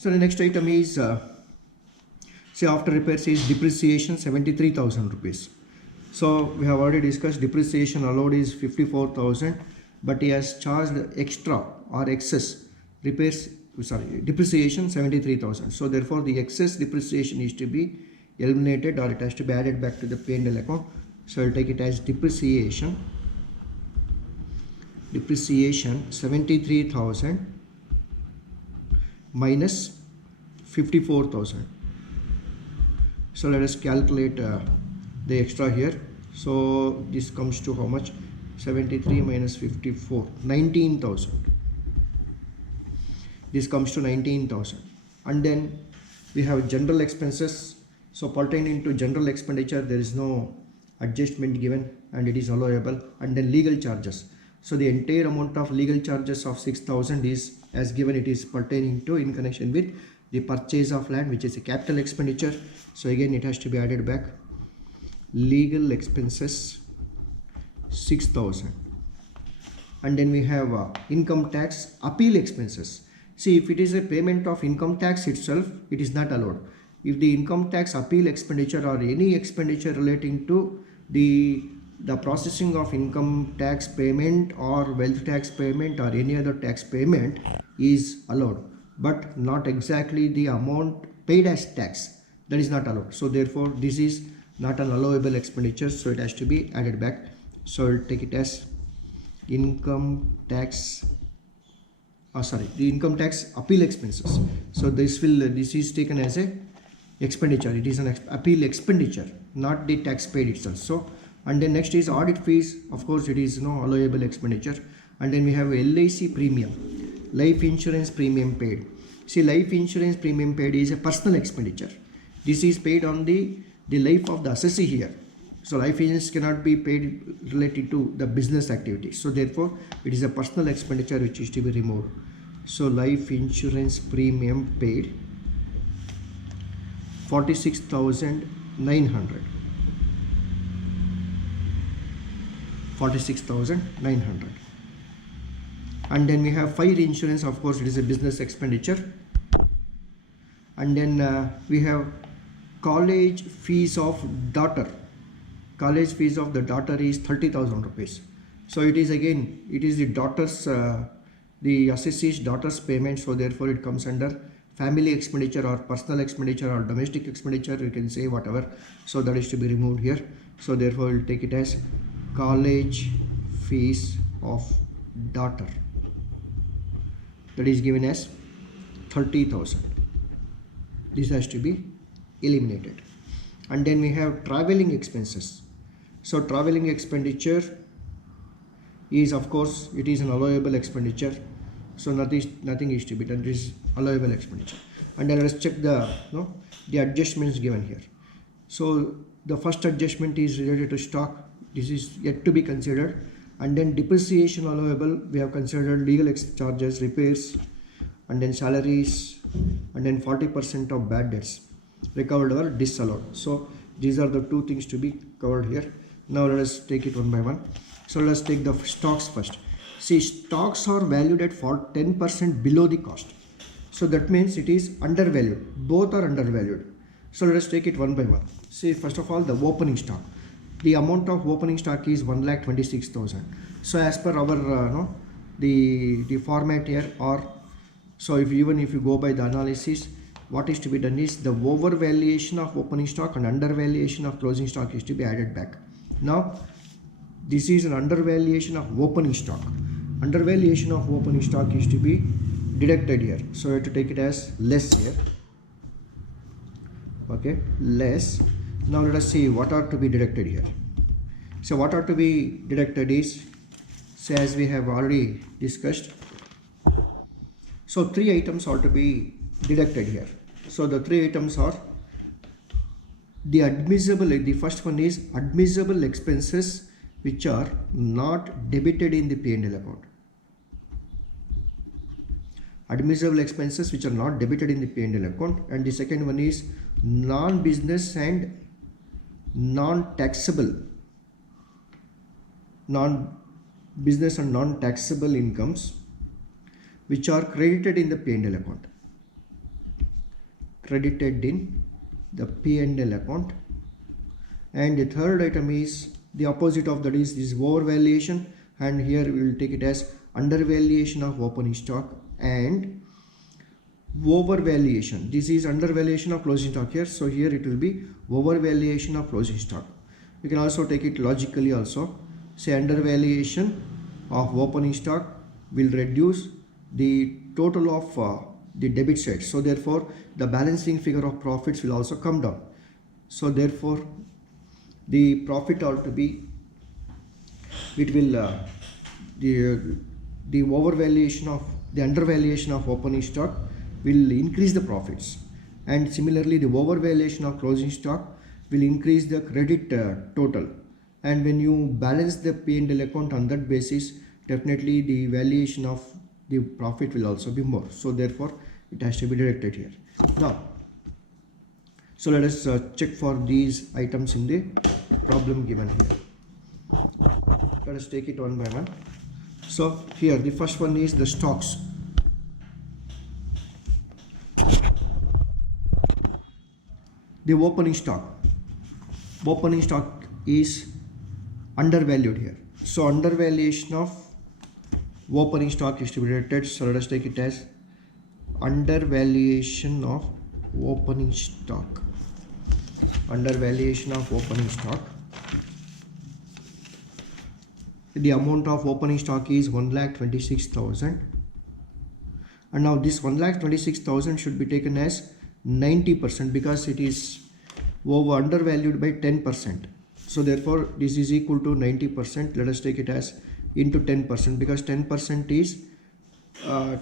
So the next item is say after repairs is depreciation 73,000 rupees. So we have already discussed depreciation allowed is 54,000, but he has charged extra or excess repairs, sorry, depreciation 73,000. So therefore the excess depreciation is to be eliminated, or it has to be added back to the P&L account. So I'll take it as depreciation 73,000 minus 54,000. So let us calculate the extra here. So this comes to how much? 73 minus 54, 19,000. This comes to 19,000. And then we have general expenses. So pertaining to general expenditure, there is no adjustment given and it is allowable. And then legal charges. So the entire amount of legal charges of 6,000 is as given, it is pertaining to in connection with the purchase of land, which is a capital expenditure. So again it has to be added back. Legal expenses 6,000. And then we have income tax appeal expenses. See, if it is a payment of income tax itself, it is not allowed. If the income tax appeal expenditure or any expenditure relating to the processing of income tax payment or wealth tax payment or any other tax payment is allowed, but not exactly the amount paid as tax, that is not allowed. So therefore this is not an allowable expenditure, so it has to be added back. So I'll take it as income tax, the income tax appeal expenses. So this is taken as a expenditure. It is an appeal expenditure, not the tax paid itself. So, and then next is audit fees. Of course it is no allowable expenditure. And then we have LIC premium, life insurance premium paid. See, life insurance premium paid is a personal expenditure. This is paid on the life of the assessee here. So life insurance cannot be paid related to the business activity. So therefore it is a personal expenditure which is to be removed. So life insurance premium paid 46,900. 46,900. And then we have fire insurance. Of course it is a business expenditure. And then we have college fees of daughter. College fees of the daughter is 30,000 rupees. So it is again, it is the daughter's, the assessee's daughter's payment. So therefore it comes under family expenditure or personal expenditure or domestic expenditure, you can say whatever. So that is to be removed here. So therefore we'll take it as college fees of daughter, that is given as 30,000. This has to be eliminated. And then we have traveling expenses. So traveling expenditure is, of course, it is an allowable expenditure. So nothing is to be done. This is allowable expenditure. And then let's check the adjustments given here. So the first adjustment is related to stock. This is yet to be considered. And then depreciation allowable, we have considered legal charges, repairs, and then salaries, and then 40% of bad debts recovered or disallowed. So these are the two things to be covered here. Now let us take it one by one. So let us take the stocks first. See, stocks are valued at 10% below the cost. So that means it is undervalued. Both are undervalued. So let us take it one by one. See, first of all, the opening stock. The amount of opening stock is 1,26,000. So as per our the format here, or so even if you go by the analysis, what is to be done is the overvaluation of opening stock and undervaluation of closing stock is to be added back. Now this is an undervaluation of opening stock. Undervaluation of opening stock is to be deducted here. So we have to take it as less here. Okay, less. Now let us see what are to be deducted here. So what are to be deducted is, say, as we have already discussed, so 3 items are to be deducted here. So the 3 items are the admissible, the first one is admissible expenses which are not debited in the P&L account. Admissible expenses which are not debited in the P&L account. And the second one is non-business and non-taxable incomes which are credited in the P&L account. credited in the P&L account. And the third item is the opposite of that is this overvaluation, and here we will take it as undervaluation of opening stock and overvaluation. This is undervaluation of closing stock here, so here it will be overvaluation of closing stock. You can also take it logically also. Say undervaluation of opening stock will reduce the total of the debit side, so therefore the balancing figure of profits will also come down. So therefore the profit ought to be, it will the overvaluation of the undervaluation of opening stock will increase the profits, and similarly the overvaluation of closing stock will increase the credit total. And when you balance the P&L account on that basis, definitely the valuation of the profit will also be more, so therefore it has to be deducted here. Now, so let us check for these items in the problem given here. Let us take it one by one. So here the first one is the stocks. The opening stock is undervalued here, so undervaluation of opening stock is to be deducted. So let us take it as undervaluation of opening stock. Undervaluation of opening stock. The amount of opening stock is 1,26,000, and now this 1,26,000 should be taken as 90% because it is undervalued by 10%. So therefore this is equal to 90%. Let us take it as into 10% because 10% is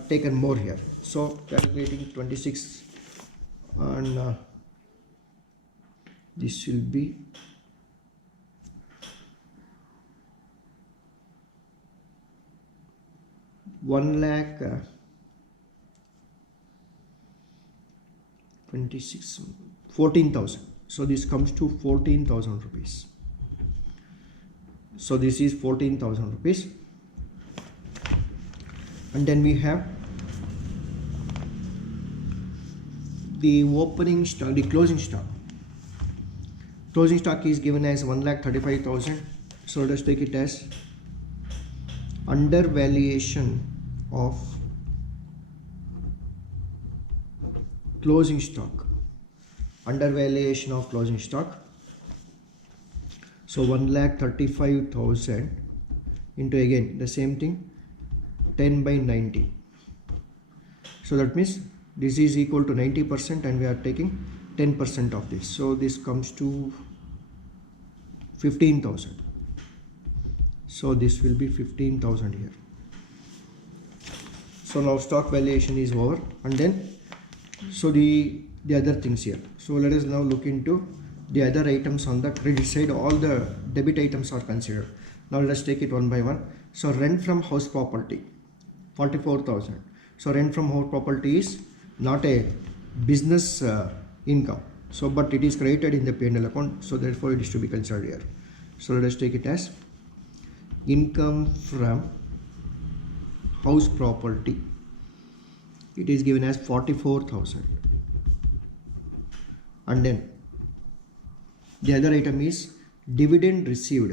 taken more here. So calculating 26, and this will be one lakh 14,000. So this comes to 14,000 rupees. So this is 14,000 rupees. And then we have the opening stock, the closing stock. Closing stock is given as 1,35,000. So let us take it as undervaluation of closing stock. Undervaluation of closing stock. So 1,35,000 into again the same thing 10 by 90. So that means this is equal to 90% and we are taking 10% of this. So this comes to 15,000. So this will be 15,000 here. So now stock valuation is over, and then so the other things here. So let us now look into the other items on the credit side. All the debit items are considered. Now let us take it one by one. So rent from house property, 44,000. So rent from house property is not a business income, so but it is credited in the P&L account, so therefore it is to be considered here. So let us take it as income from house property. It is given as 44,000. And then the other item is dividend received.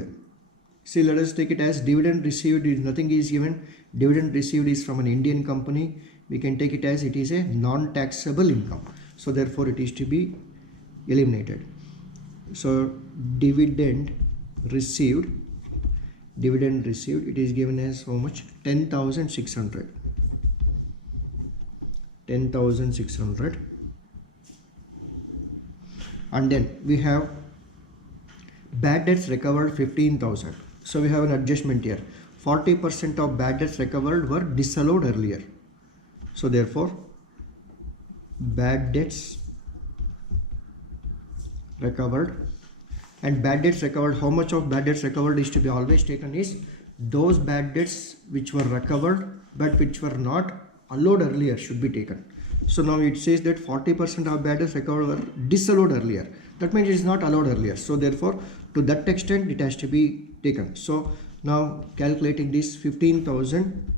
See, let us take it as dividend received is nothing is given. Dividend received is from an Indian company. We can take it as it is a non-taxable income, so therefore it is to be eliminated. So dividend received, it is given as how much? 10,600. 10,600. And then we have bad debts recovered 15,000. So we have an adjustment here. 40% of bad debts recovered were disallowed earlier. So therefore bad debts recovered, and bad debts recovered, how much of bad debts recovered is to be always taken is those bad debts which were recovered but which were not allowed earlier should be taken. So now it says that 40% of bad debts recovered were disallowed earlier. That means it is not allowed earlier. So therefore to that extent it has to be taken. So now calculating this 15,000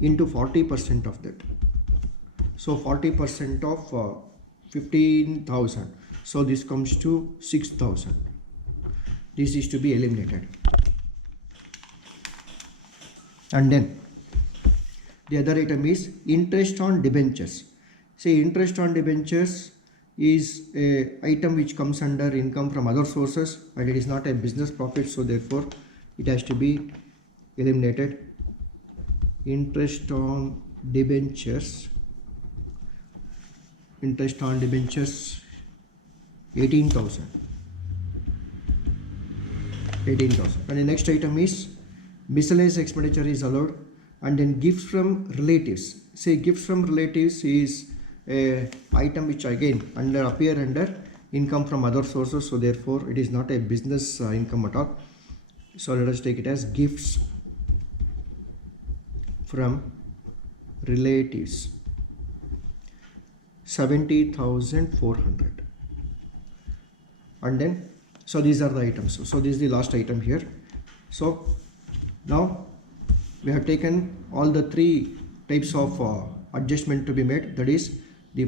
into 40% of that. So 40% of 15,000. So this comes to 6,000. This is to be eliminated. And then the other item is interest on debentures. See, interest on debentures is a item which comes under income from other sources, and it is not a business profit, so therefore it has to be eliminated. Interest on debentures, 18,000. 18,000. And the next item is miscellaneous expenditure is allowed, and then gifts from relatives. Say gifts from relatives is a item which again appear under income from other sources, so therefore it is not a business income at all. So let us take it as gifts from relatives, 70,400. And then so these are the items. So this is the last item here. So now we have taken all the three types of adjustment to be made, that is